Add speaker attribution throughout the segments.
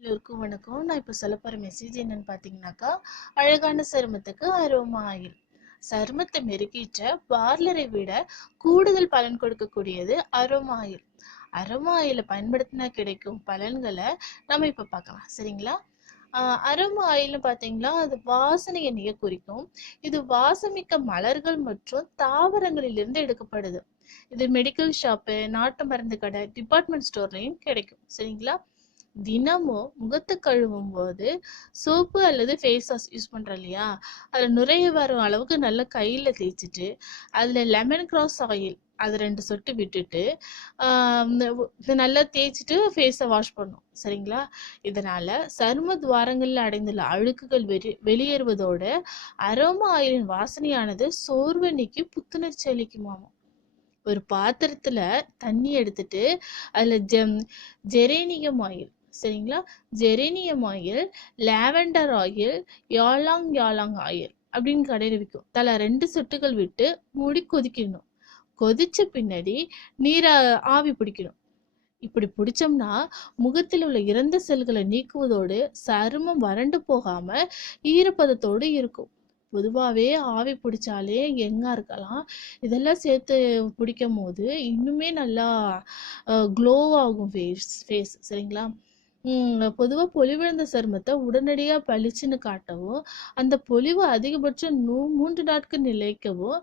Speaker 1: எல்லோருக்கும் வணக்கம். நான் இப்போ சொல்ல போகிற மெசேஜ் என்னன்னு பார்த்தீங்கன்னாக்கா அழகான சருமத்துக்கு அரோமா ஆயில் சருமத்தை மெருகீற்ற பார்லரை விட கூடுதல் பலன் கொடுக்கக்கூடியது அரோமா ஆயில் அரோமா ஆயிலை பயன்படுத்தினா கிடைக்கும் பலன்களை நம்ம இப்போ பார்க்கலாம். சரிங்களா? அரோமா ஆயில்னு பார்த்தீங்களா அது வாசனை எண்ணெயை குறிக்கும். இது வாசமிக்க மலர்கள் மற்றும் தாவரங்களிலிருந்து எடுக்கப்படுது. இது மெடிக்கல் ஷாப்பு நாட்டு மருந்து கடை டிபார்ட்மெண்ட் ஸ்டோர்லையும் கிடைக்கும். சரிங்களா? தினமும் முகத்தை கழுவும் போது சோப்பு அல்லது ஃபேஸ் வாஷ் யூஸ் பண்ணுறோம் இல்லையா? அதில் நுரைய வரும் அளவுக்கு நல்லா கையில் தேய்ச்சிட்டு அதில் லெமன் கிராஸ் ஆயில் அது ரெண்டு சொட்டு விட்டுட்டு இதை நல்லா தேய்ச்சிட்டு ஃபேஸை வாஷ் பண்ணும். சரிங்களா? இதனால் சரும துவாரங்களில் அடைந்துள்ள அழுக்குகள் வெளி வெளியேறுவதோடு அரோமா ஆயிலின் வாசனையானது சோர்வை நீக்கி புத்துணர்ச்சி அளிக்குமாமா. ஒரு பாத்திரத்தில் தண்ணி எடுத்துட்டு அதில் ஜெம் ஜெரேனியம் ஆயில் சரிங்களா? Geranium oil lavender oil ylang ylang oil அப்படின்னு கடையில் விற்கும் தலை ரெண்டு சொட்டுகள் விட்டு மூடி கொதிக்கணும். கொதிச்ச பின்னாடி நீரை ஆவி பிடிக்கணும். இப்படி பிடிச்சோம்னா முகத்தில் உள்ள இறந்த செல்களை நீக்குவதோடு சருமம் வறண்டு போகாம ஈரப்பதத்தோடு இருக்கும். பொதுவாகவே ஆவி பிடிச்சாலே எங்கே இருக்கலாம். இதெல்லாம் சேர்த்து பிடிக்கும் போது இன்னுமே நல்லா க்ளோ ஆகும் ஃபேஸ் ஃபேஸ் சரிங்களா? பொதுவாக பொலிவிழந்த சருமத்தை உடனடியாக பளிச்சுன்னு காட்டவும் அந்த பொலிவு அதிகபட்சம் நூ மூன்று நாட்கள் நிலைக்கவும்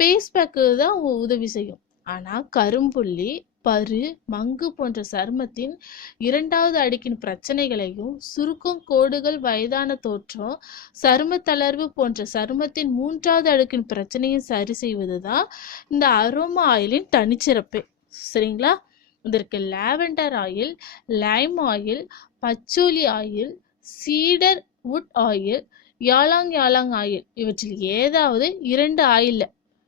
Speaker 1: பேஸ் பேக்கு தான் உதவி செய்யும். ஆனால் கரும்புள்ளி பரு மங்கு போன்ற சருமத்தின் இரண்டாவது அடுக்கின் பிரச்சனைகளையும் சுருக்கம் கோடுகள் வயதான தோற்றம் சரும தளர்வு போன்ற சருமத்தின் மூன்றாவது அடுக்கின் பிரச்சனையும் சரி செய்வது தான் இந்த அரோமா ஆயிலின் தனிச்சிறப்பே. சரிங்களா? இதற்கு lavender oil lime oil patchouli oil cedar wood oil ylang ylang oil. இவற்றில் ஏதாவது இரண்டு ஆயில்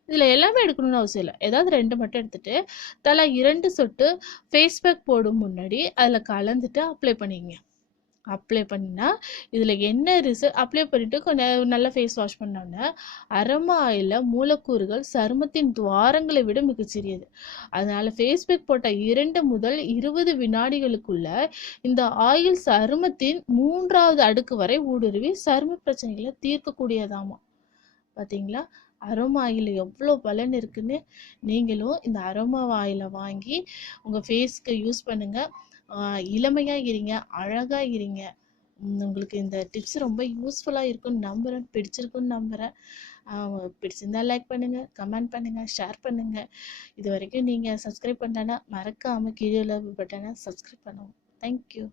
Speaker 1: இதில் எல்லாமே எடுக்கணும்னு அவசியம் இல்லை. ஏதாவது ரெண்டு மட்டும் எடுத்துகிட்டு தலா இரண்டு சொட்டு ஃபேஸ் பேக் போடும் முன்னாடி அதில் கலந்துட்டு அப்ளை பண்ணிக்கங்க. அப்ளை பண்ணால் இதில் என்ன ரிசல்ட் அப்ளை பண்ணிவிட்டு கொஞ்சம் நல்லா ஃபேஸ் வாஷ் பண்ணோன்னே அரமா ஆயிலில் மூலக்கூறுகள் சருமத்தின் துவாரங்களை விட மிகச்சிறியது. அதனால் ஃபேஸ் பேக் போட்ட இரண்டு முதல் இருபது வினாடிகளுக்குள்ள இந்த ஆயில் சருமத்தின் மூன்றாவது அடுக்கு வரை ஊடுருவி சரும பிரச்சனைகளை தீர்க்கக்கூடியதாமா. பார்த்தீங்களா அரோமா ஆயில் எவ்வளோ பலன் இருக்குன்னு நீங்களும் இந்த அரோமா ஆயிலை வாங்கி உங்கள் ஃபேஸ்க்கு யூஸ் பண்ணுங்கள் இளமையாக இருங்க அழகாக இருங்க. உங்களுக்கு இந்த டிப்ஸ் ரொம்ப யூஸ்ஃபுல்லாக இருக்கும்னு நம்புகிறேன் பிடிச்சிருக்குன்னு நம்புகிறேன் பிடிச்சிருந்தா லைக் பண்ணுங்கள் கமெண்ட் பண்ணுங்கள் ஷேர் பண்ணுங்கள் இது வரைக்கும் நீங்கள் சப்ஸ்கிரைப் பண்ணலன்னா மறக்காமல் கீழே உள்ள பட்டனை சப்ஸ்கிரைப் பண்ணுவோம் தேங்க்யூ